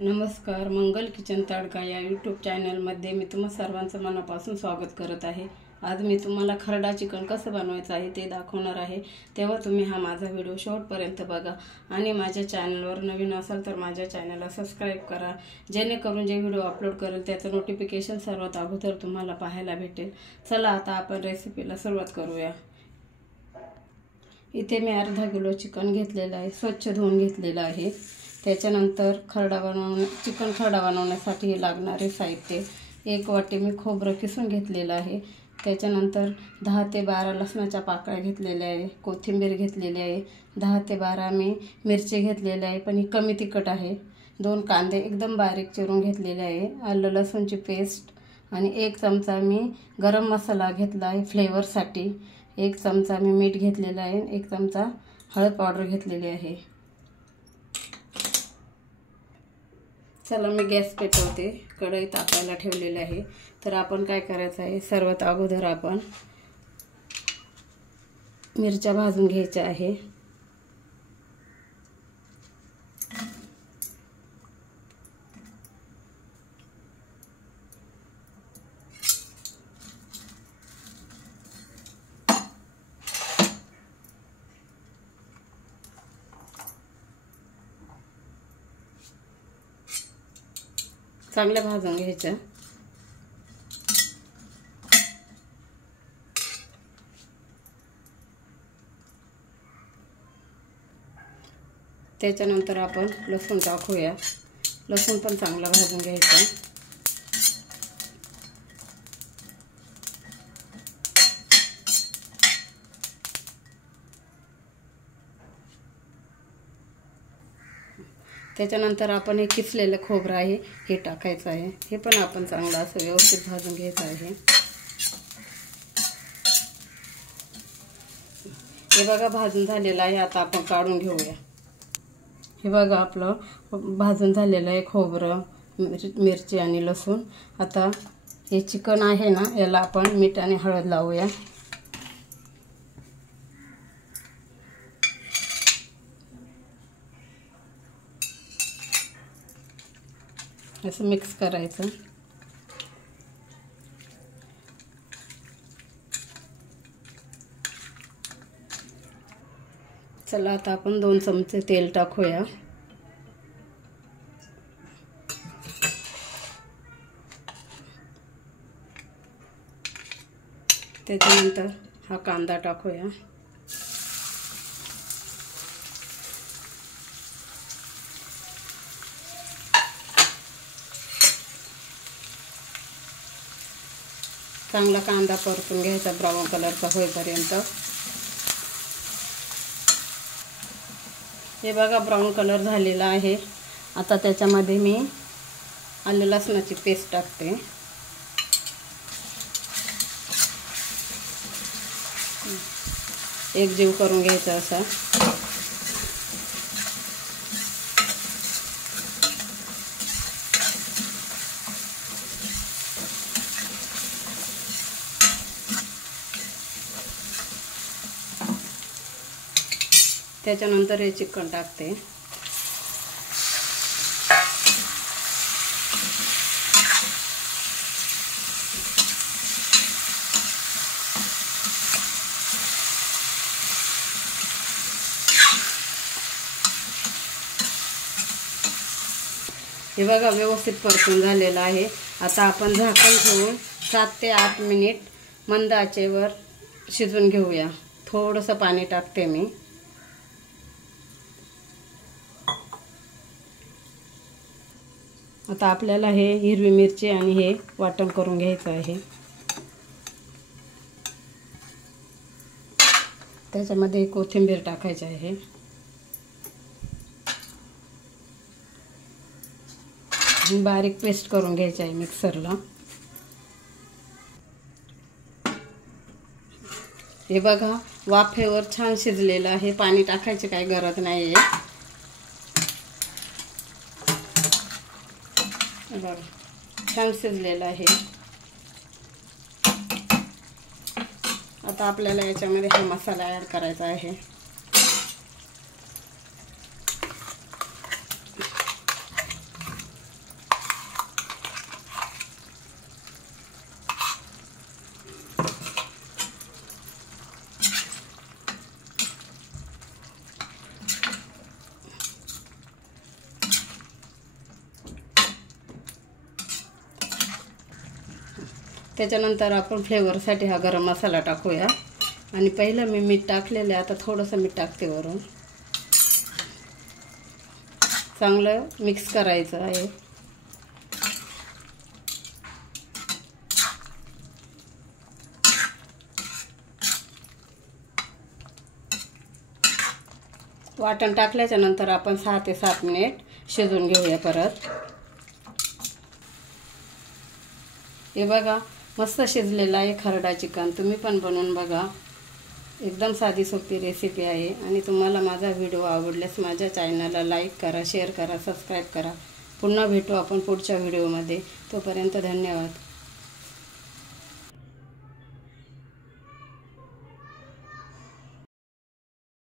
नमस्कार, मंगल किचन तडका या यूट्यूब चॅनलमध्ये मी तुम्हा सर्वांचं मनापासून स्वागत करत आहे। आज मी तुम्हाला खरडा चिकन कसं बनवायचं आहे ते दाखवणार आहे। तेव्हा तुम्ही हा माझा व्हिडिओ शेवटपर्यंत बघा आणि माझ्या चॅनलवर नवीन असाल तर माझ्या चॅनलला सबस्क्राइब करा, जेणेकरून जे व्हिडिओ अपलोड करेल त्याचं नोटिफिकेशन सर्वात अगोदर तुम्हाला पाहायला भेटेल। चला आता आपण रेसिपीला सुरुवात करूया। इथे मी अर्धा किलो चिकन घेतलेलं आहे, स्वच्छ धुवून घेतलेलं आहे। त्याच्यानंतर चिकन खरडा बनवण्यासाठी लागणारे साहित्य, 1 वाटी मी खोबरं किसून घेतलेलं आहे। त्याच्यानंतर 10 ते 12 लसणाच्या पाकळ्या घेतलेल्या आहे, कोथिंबीर घेतलेली आहे, 10 ते 12 मी मिरची घेतलेली आहे पण ही कमी तिखट आहे, 2 कांदे एकदम बारीक चिरून घेतलेले आहे, आलं लसूणची पेस्ट आणि 1 चमचा मी गरम मसाला घेतला आहे फ्लेवरसाठी, 1 चमचा मी मीठ घेतलेला आहे, 1 चमचा हळद पावडर घेतलेली आहे। चला मी गॅस पेटवते, कढई तापायला ठेवलेली आहे। तर आपण काय करायचं आहे, सर्वात अगोदर आपण मिरच्या भाजून घ्यायच्या आहे। चांगल्या भाजून घ्यायच्या। त्याच्यानंतर आपण लसूण टाकूया, लसूण पण चांगला भाजून घ्यायचा। त्याच्यानंतर आपण हे किसलेलं खोबरं आहे हे टाकायचं आहे, हे पण आपण चांगलं असं व्यवस्थित भाजून घ्यायचं आहे। हे बघा भाजून झालेलं आहे, आता आपण काढून घेऊया। हे बघा आपलं भाजून झालेलं आहे खोबरं, मिरची आणि लसूण। आता हे चिकन आहे ना, याला आपण मीठ आणि हळद लावूया। असं मिक्स करायचं। चला आता आपण 2 चमचे तेल टाकूया। त्याच्यानंतर हा कांदा टाकूया। चांगला कांदा परतून घ्यायचा ब्राऊन कलरचा होईपर्यंत। हे बघा ब्राऊन कलर झालेला आहे। आता त्याच्यामध्ये मी आलं लसणाची पेस्ट टाकते। एकजीव करून घ्यायचा असा। त्याच्यानंतर हे चिकन टाकते। हे बघा व्यवस्थित परतून झालेलं आहे। आता आपण झाकण ठेवून 7 ते 8 मिनिट मंद आचेवर शिजवून घेऊया। थोडंसं पाणी टाकते मी। आता आपल्याला हे हिरवी मिरची आणि हे वाटण करून घ्यायचं आहे। त्याच्यामध्ये कोथिंबीर टाकायची आहे। बारीक पेस्ट करून घ्यायची आहे मिक्सरला। हे बघा वाफेवर छान शिजलेलं आहे, पाणी टाकायची काही गरज नाही आहे। बघा छान शिजलेलं आहे। आता आपल्याला याच्यामध्ये हा मसाला ॲड करायचा आहे। त्याच्यानंतर आपण फ्लेवरसाठी हा गरम मसाला टाकूया. आणि पहिलं मी मीठ टाकलेलं आहे, आता थोडंसं मीठ टाकते वरून. चांगलं मिक्स करायचं आहे. वाटण टाकल्याच्या नंतर आपण 6 ते 7 मिनिट शिजवून घेऊया परत. हे बघा मस्त शिजलेलं आहे खरडा चिकन. तुम्ही पण बनवून बघा. एकदम साधी सोपी रेसिपी आहे. आणि तुम्हाला माझा व्हिडिओ आवडल्यास माझ्या चॅनलला लाईक करा, शेअर करा, सबस्क्राईब करा. पुन्हा भेटू आपण पुढच्या व्हिडिओमध्ये. तोपर्यंत धन्यवाद.